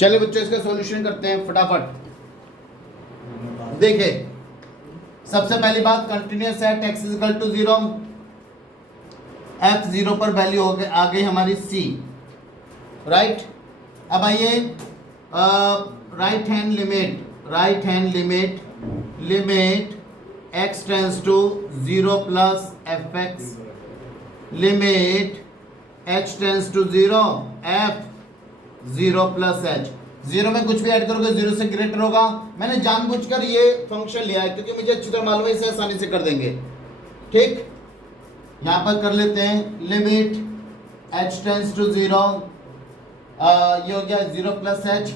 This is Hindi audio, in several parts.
चलिए बच्चों इसका सॉल्यूशन करते हैं फटाफट। देखिए सबसे पहली बात कंटिन्यूअस है, x इक्वल टू 0, f 0 पर वैल्यू हो गई आ गई हमारी c, राइट। अब आइए right hand limit x tends to 0 plus fx, limit h tends to 0 f 0 plus h। 0 में कुछ भी ऐड करोगे 0 से ग्रेटर होगा। मैंने जानबूझकर ये फंक्शन लिया है क्योंकि मुझे अच्छी तरह मालूम है इसे आसानी से कर देंगे, ठीक। यहां पर कर लेते हैं लिमिट h टेंस टू 0, ये हो गया 0 प्लस h,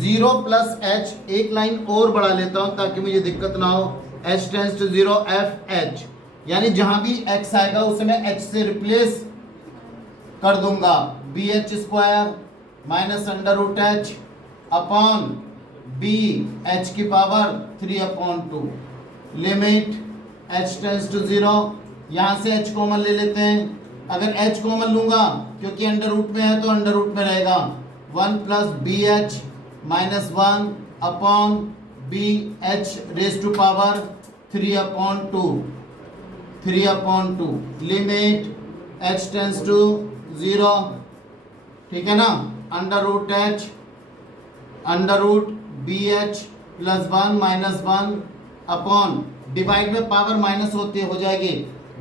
0 प्लस h। एक लाइन और बढ़ा लेता हूं ताकि मुझे दिक्कत ना हो, h tends to 0 f h, यानी जहां भी x आएगा उसे मैं h से रिप्लेस कर दूंगा। B H square minus under root H upon B H की power 3/2, limit h tends to 0, यहाँ से h कॉमन ले लेते हैं। अगर h कॉमन लूंगा क्योंकि अंडर रूट में है तो अंडर रूट में रहेगा 1 plus b h minus 1 upon B h raise to power 3/2, limit h tends to 0, ठीक है ना, under root b h plus 1 minus 1 upon, divide में पावर माइनस होती हो जाएगी,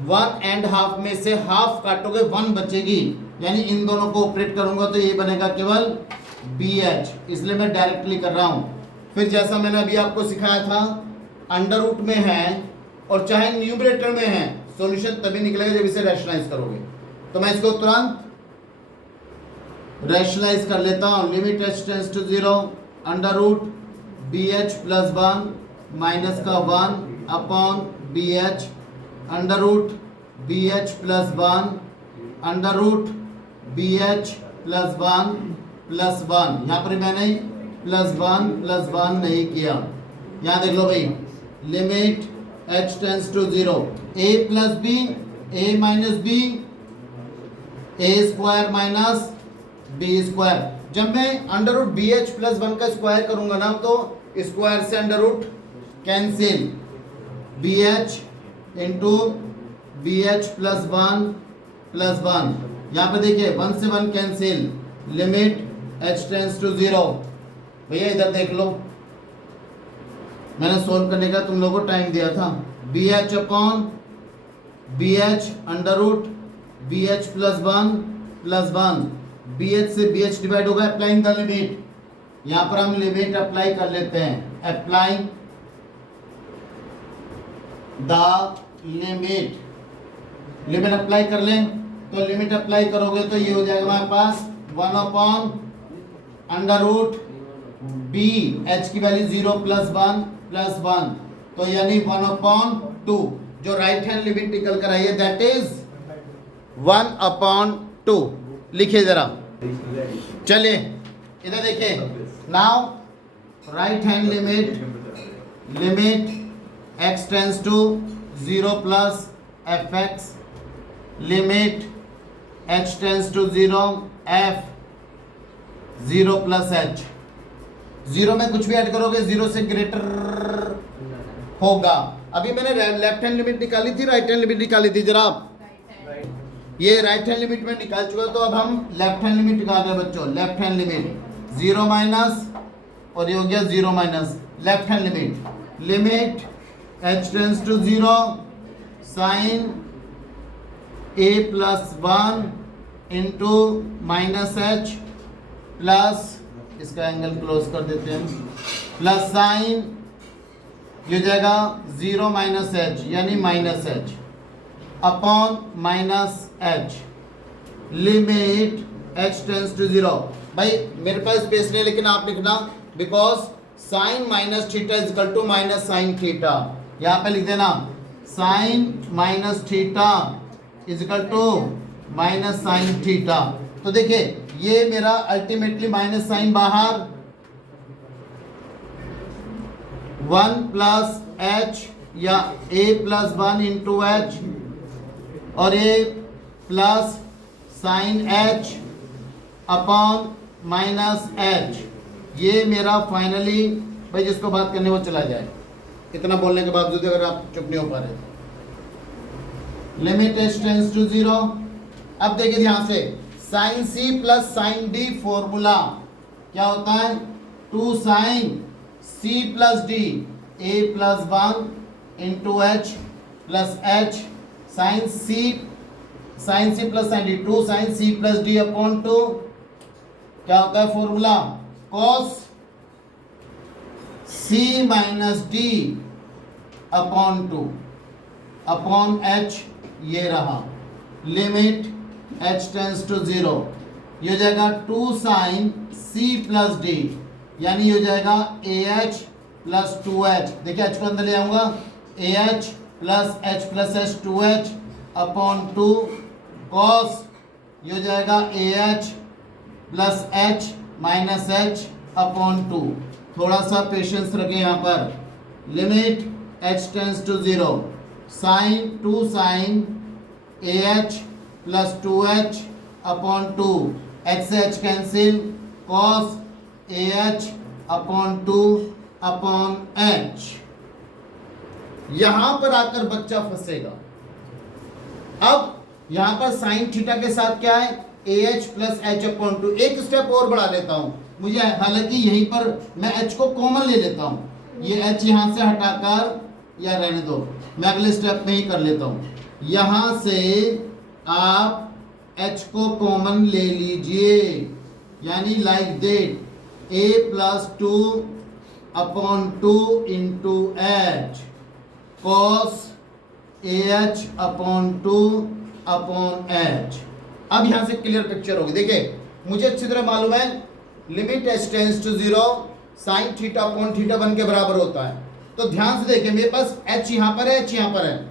1.5 में से हाफ काटोगे 1 बचेगी, यानी इन दोनों को ऑपरेट करूंगा तो ये बनेगा केवल बी एच, इसलिए मैं डायरेक्टली कर रहा हूं। फिर जैसा मैंने अभी आपको सिखाया था, अंडर रूट में है और चाहे न्यूमरेटर में है, सॉल्यूशन तभी निकलेगा जब इसे रैशनलाइज करोगे। तो मैं इसको तुरंत रैशनलाइज कर लेता हूं। Limit h tends to 0, under root b h plus 1 minus का 1 upon B h, under root b h plus 1 under root b h plus 1 plus 1। यहाँ पर मैंने प्लस 1 नहीं किया। यहाँ देख लो भाई, limit h tends to 0, a plus b, a minus b, a square minus b square. जब मैं under root b h plus 1 का स्क्वायर करूंगा ना तो स्क्वायर से under root cancel, b h into b h plus 1 यहाँ पे देखिए 1 से 1 cancel, limit h tends to 0। भैया इधर देख लो, मैंने सोल्व करने का तुम लोगों को टाइम दिया था। B h upon B h under root b h plus 1 b h से बी एच डिवाइड होगा, अप्लाइंग द लिमिट। यहां पर हम लिमिट अप्लाई कर लेते हैं, अप्लाइंग द लिमिट अप्लाई कर लें तो लिमिट अप्लाई करोगे तो ये हो जाएगा हमारे पास 1 upon under root b H की वैल्यू 0 प्लस 1 तो यानी 1/2। जो राइट हैंड लिमिट निकल कर आई है दैट इज 1/2। लिखिए जरा, चलिए इधर देखिए। Now right hand limit x tends to 0 plus fx, limit h tends to 0 f 0 plus h। 0 में कुछ भी ऐड करोगे 0 से ग्रेटर होगा। अभी मैंने लेफ्ट हैंड लिमिट निकाली थी, राइट हैंड लिमिट निकाली थी, जरा ये राइट हैंड लिमिट में निकाल चुका, तो अब हम लेफ्ट हैंड लिमिट निकाल रहे हैं बच्चों। लेफ्ट हैंड लिमिट 0 माइनस और ये हो गया 0 minus, left hand limit h tends to 0 sine a plus 1 into minus h plus, इसका एंगल क्लोज कर देते हैं, प्लस साइन ये हो जाएगा 0 माइनस h यानी minus h upon minus h, limit h tends to 0। भाई मेरे पास स्पेस नहीं लेकिन आप लिखना, because sine minus theta is equal to minus sine theta. यहाँ पे लिख देना sine minus theta is equal to minus sine theta. तो देखिए ये मेरा अल्टीमेटली माइनस साइन बाहर 1 प्लस h या a प्लस 1 इंटू h और a plus sine h upon minus h, ये मेरा फाइनली भाई जिसको बात करने वो चला जाए, इतना बोलने के बावजूद अगर आप चुप नहीं हो पा रहे तो। Limit H tends to 0। अब देखिए ध्यान से, sine C plus sine D formula क्या होता है, 2 sine C plus D A plus 1 into H plus H sine C plus sine D, 2 sine C plus D upon 2 क्या होता है formula, cos C minus D upon 2 upon H, ये रहा लिमिट एच टेंस टू 0, ये हो जाएगा 2 साइन सी प्लस डी, यानी ये हो जाएगा ए एच प्लस 2h, देखिए एच को अंदर ले आऊंगा, A H plus H 2h upon 2 cos, ये हो जाएगा A H plus H minus H upon 2। थोड़ा सा पेशेंस रखें यहाँ पर, limit H tends to 0, sine 2 sine A H plus 2h upon 2, H से H cancel, cos A H upon 2 upon H. यहां पर आकर बच्चा फंसेगा। अब यहां पर साइन थीटा के साथ क्या है, ए एच प्लस एच अपॉन 2। एक स्टेप और बढ़ा लेता हूं मुझे, हालांकि यहीं पर मैं एच को कॉमन ले लेता हूं, ये एच यहां से हटाकर, या रहने दो मैं अगले स्टेप में ही कर लेता हूं। यहां से आप एच को कॉमन ले लीजिए, यानी like that A plus 2 upon 2 into H cos A H upon 2 upon H. अब यहां से क्लियर पिक्चर होगी। देखिए मुझे अच्छी तरह मालूम है limit H tends to 0 sine theta upon theta 1 के बराबर होता है। तो ध्यान से देखिए, मेरे पास एच यहां पर है, एच यहां पर है,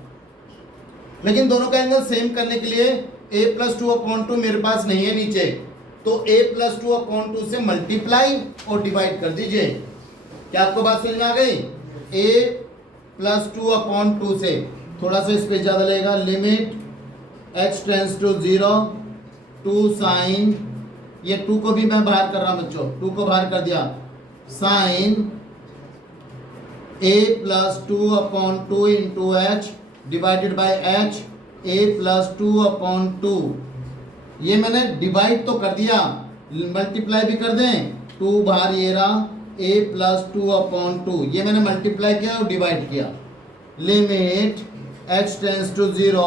लेकिन दोनों का एंगल सेम करने के लिए a प्लस 2 अपॉन 2 मेरे पास नहीं है नीचे, तो a प्लस 2 अपॉन 2 से मल्टीप्लाई और डिवाइड कर दीजिए। क्या आपको बात समझ में आ गई, a प्लस 2 अपॉन 2 से, थोड़ा सा स्पेस ज्यादा लगेगा, limit h tends to 0 2 sine, ये 2 को भी मैं बाहर कर रहा हूं बच्चों, 2 को बाहर कर दिया, sine a plus 2 upon 2 into h divided by h a plus 2 upon 2, ये मैंने डिवाइड तो कर दिया, मल्टीप्लाई भी कर दें, 2 बाहर ये रहा, a प्लस 2 अपॉन 2, ये मैंने मल्टीप्लाई किया और डिवाइड किया, limit h tends to 0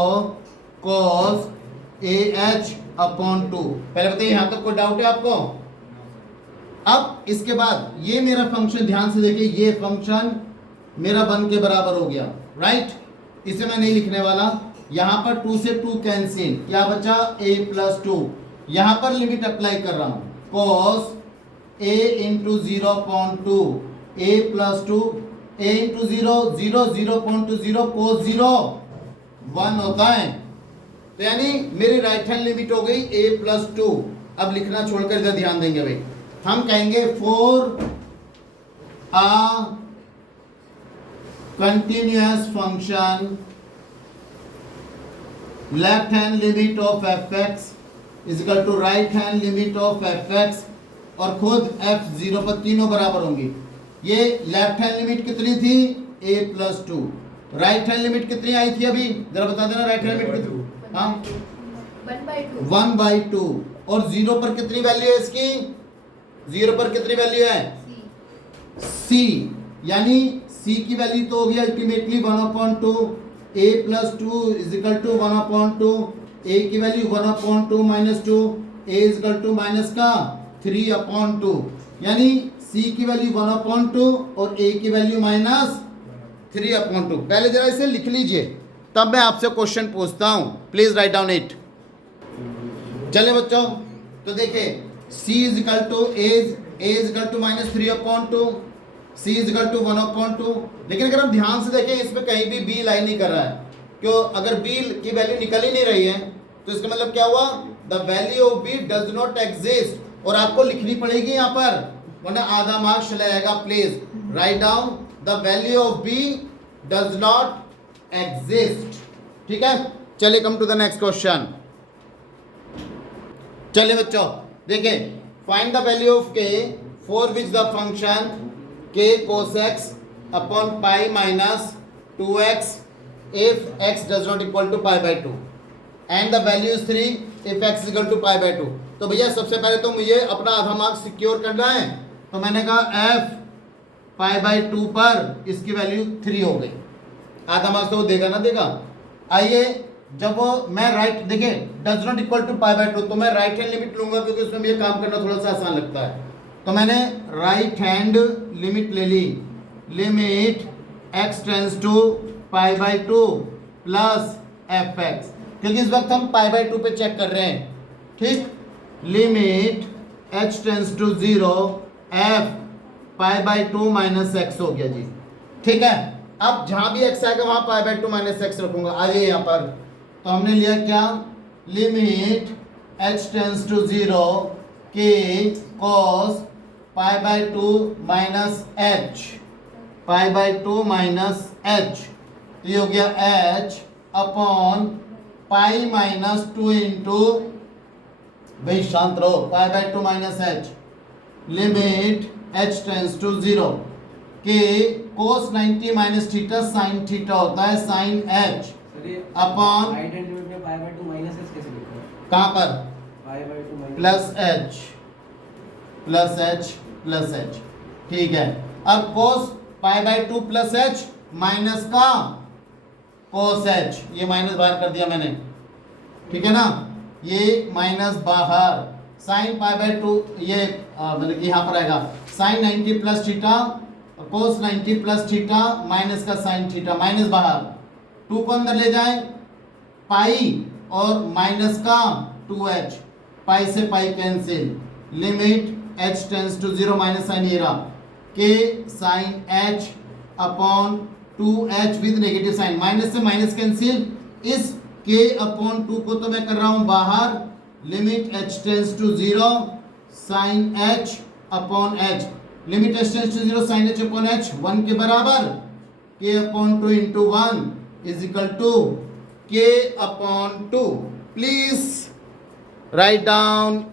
cos A H upon 2। पहले बताइए यहां तक कोई डाउट है आपको? अब इसके बाद ये मेरा फंक्शन, ध्यान से देखिए, ये फंक्शन मेरा 1 के बराबर हो गया, राइट? इसे मैं नहीं लिखने वाला, यहां पर 2 से 2 कैंसिल, क्या बचा a प्लस 2, यहां पर लिमिट अप्लाई कर रहा हूं, cos a into 0 upon 2 a plus 2, a into 0 0 0 upon 2 0, cos 0 1 होता है, तो यानी मेरी राइट हैंड लिमिट हो गई a प्लस 2। अब लिखना छोड़कर इधर ध्यान देंगे भाई, हम कहेंगे for a continuous function left hand limit of fx is equal to right hand limit of fx, और खुद f0 पर तीनों बराबर होंगी। ये लेफ्ट हैंड लिमिट कितनी थी, a plus 2, right hand limit कितनी आई थी अभी जरा बता देना, राइट हैंड लिमिट कितनी, हाँ 1/2, और 0 पर कितनी वैल्यू है इसकी, 0 पर कितनी वैल्यू है c, यानी c की वैल्यू तो होगी ultimately 1/2, a plus 2 is equal to 1/2, a की value 1/2 minus 2, a is equal to minus का 3/2, यानी c की वैल्यू 1/2 और a की वैल्यू माइनस 3/2। पहले जरा इसे लिख लीजिए, तब मैं आपसे क्वेश्चन पूछता हूं, प्लीज राइट डाउन इट। चले बच्चों, तो देखिए c is equal to a is equal to minus 3/2, c is equal to 1/2, लेकिन अगर हम ध्यान से देखें इसमें कहीं भी b लाई नहीं कर रहा है, क्यों? अगर b की वैल्यू निकल ही नहीं रही है तो इसका मतलब क्या हुआ, the value of b does not exist, और आपको लिखनी पड़ेगी यहाँ पर, वरना आधा मार्क्स चला जाएगा। Please write down the value of b does not exist, ठीक है? चलिए come to the next question. चलिए बच्चों देखिए, find the value of k for which the function k cos x upon pi minus 2x if x does not equal to pi by 2 and the value is 3 if x is equal to pi by 2। तो भैया सबसे पहले तो मुझे अपना आधा मार्क्स सिक्योर करना है, तो मैंने कहा f पाई बाई 2 पर इसकी वैल्यू 3 हो गई। आधा मार्क्स तो वो देगा ना देगा। आइए जब वो मैं राइट देखिए does not equal to pi by 2 तो मैं राइट हैंड लिमिट लूंगा क्योंकि उसमें मुझे काम करना थोड़ा सा आसान लगता है। तो मैंने राइट हैंड लिमिट ले ली, limit x tends to pi by 2 plus F X, क्योंकि इस वक्त हम पाई बाई 2 पे चेक कर रहे हैं। ठीक, limit h tends to 0 f pi by 2 minus x हो गया जी। ठीक है, अब जहां भी x आएगा वहां पाई बाई 2 माइनस एक्स रखूंगा। आइए यहाँ पर तो हमने लिया क्या, limit h tends to 0 k cos pi by 2 minus h, pi by 2 minus h, तो ये हो गया h upon pi minus 2 into, भाई शांत रहो, pi by 2 minus h, limit h tends to 0 के cos 90 minus theta sine theta होता है sine h upon right hand limit में पाई बाय 2 माइनस h कैसे लिखा है? कहां पर pi by 2 minus plus h plus h plus h। ठीक है, अब cos pi by 2 plus h minus का cos h, ये माइनस बाहर कर दिया मैंने। ठीक है ना, ये माइनस बाहर, साइन पाई बाई 2 ये मतलब कि यहाँ पर आएगा sine 90 plus theta cos 90 plus theta minus का साइन थीटा, माइनस बाहर, 2 को अंदर ले जाए पाई और माइनस का 2h, पाई से pi cancel, limit h tends to 0 minus sine ये रहा k sine h upon 2h with negative sine, minus से माइनस कैंसिल, इस k अपॉन 2 को तो मैं कर रहा हूं बाहर, limit h tends to 0 sine h upon h, limit h tends to 0 sine h upon h 1 के बराबर, k upon 2 into 1 is equal to k upon 2। Please write down.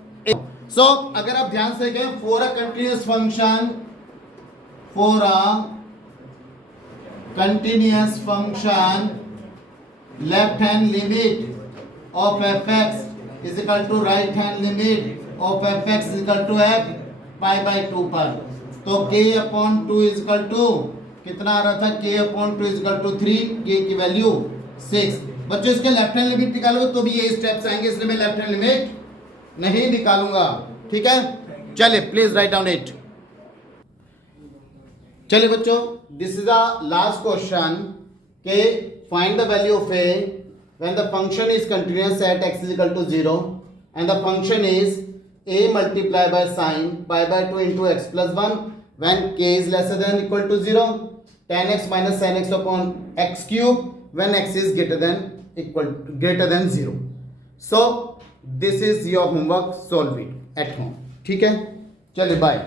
So अगर आप ध्यान से देखें, for a continuous function, for a continuous function left hand limit of fx is equal to right hand limit of fx is equal to f pi by 2 पर, तो k upon 2 is equal to कितना आ रहा था, k upon 2 is equal to 3, k की वैल्यू 6। बच्चों इसके लेफ्ट हैंड लिमिट निकालोगे तो भी ये स्टेप्स आएंगे, इसलिए मैं लेफ्ट हैंड लिमिट नहीं निकालूंगा। ठीक है, चलिए प्लीज राइट डाउन इट। चलिए बच्चों, this is the last question के find the value of a when the function is continuous at x is equal to 0 and the function is a multiplied by sin pi by 2 into x plus 1 when k is lesser than or equal to 0, tan x minus sin x upon x cube when x is greater than 0। So this is your homework, solve it at home। ठीक है, चलिए बाय।